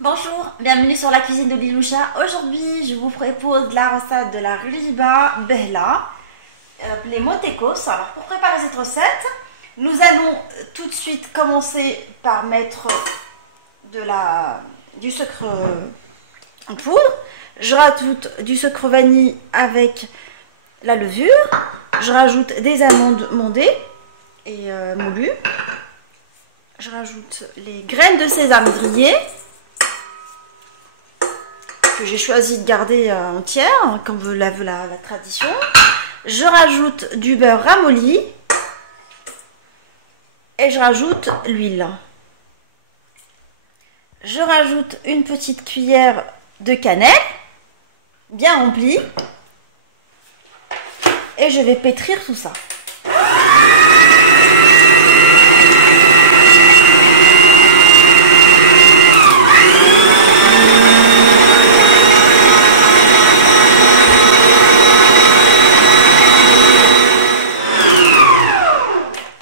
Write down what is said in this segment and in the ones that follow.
Bonjour, bienvenue sur la cuisine de Liloucha. Aujourd'hui, je vous propose la recette de la riba behla, les motekos. Alors, pour préparer cette recette, nous allons tout de suite commencer par mettre du sucre en poudre. Je rajoute du sucre vanille avec la levure. Je rajoute des amandes mondées et moulues. Je rajoute les graines de sésame grillées, que j'ai choisi de garder entière, comme veut la tradition. Je rajoute du beurre ramolli et je rajoute l'huile. Je rajoute une petite cuillère de cannelle, bien remplie, et je vais pétrir tout ça.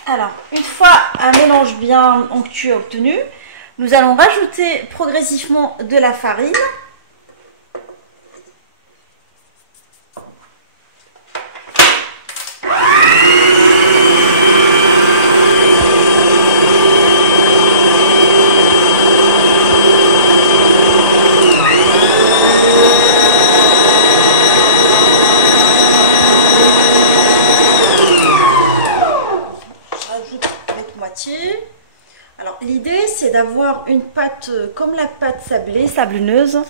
Alors, une fois un mélange bien onctueux obtenu, nous allons rajouter progressivement de la farine. Alors l'idée c'est d'avoir une pâte comme la pâte sablée, sablonneuse,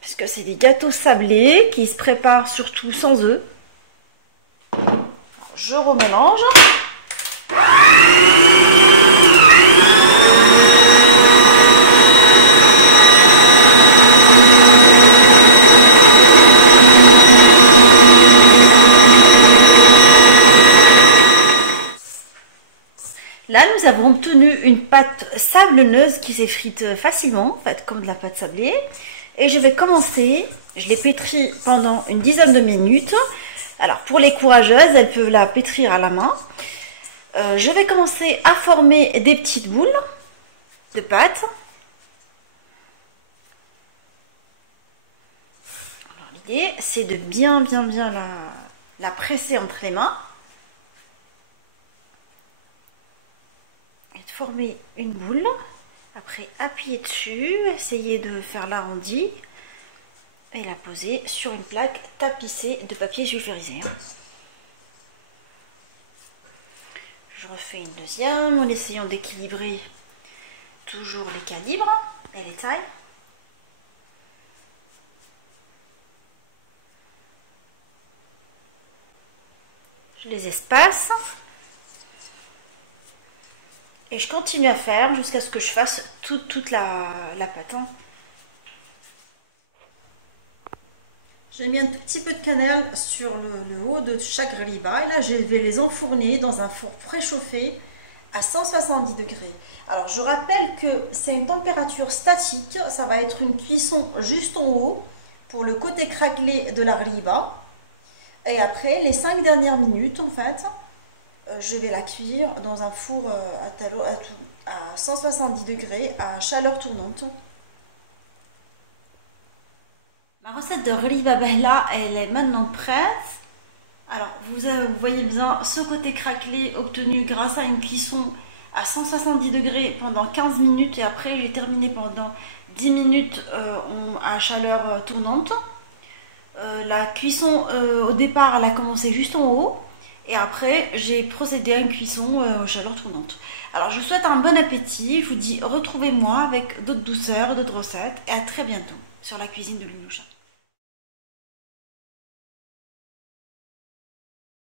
puisque c'est des gâteaux sablés qui se préparent surtout sans œufs. Je remélange. Là, nous avons obtenu une pâte sablonneuse qui s'effrite facilement, en fait, comme de la pâte sablée. Et je vais commencer, je l'ai pétrie pendant une dizaine de minutes. Alors, pour les courageuses, elles peuvent la pétrir à la main. Je vais commencer à former des petites boules de pâte. Alors, l'idée, c'est de bien la presser entre les mains. Former une boule, après appuyer dessus, essayer de faire l'arrondi et la poser sur une plaque tapissée de papier sulfurisé. Je refais une deuxième en essayant d'équilibrer toujours les calibres et les tailles. Je les espace. Et je continue à faire jusqu'à ce que je fasse toute la pâte. J'ai mis un tout petit peu de cannelle sur le haut de chaque riba. Et là, je vais les enfourner dans un four préchauffé à 170 degrés. Alors, je rappelle que c'est une température statique. Ça va être une cuisson juste en haut pour le côté craquelé de la riba. Et après, les 5 dernières minutes, en fait, je vais la cuire dans un four à 170 degrés à chaleur tournante. Ma recette de riba behla, elle est maintenant prête. Alors, vous voyez bien ce côté craquelé obtenu grâce à une cuisson à 170 degrés pendant 15 minutes. Et après, j'ai terminé pendant 10 minutes à chaleur tournante. La cuisson, au départ, elle a commencé juste en haut. Et après, j'ai procédé à une cuisson aux chaleur tournante. Alors, je vous souhaite un bon appétit. Je vous dis retrouvez-moi avec d'autres douceurs, d'autres recettes. Et à très bientôt sur la cuisine de Liloucha.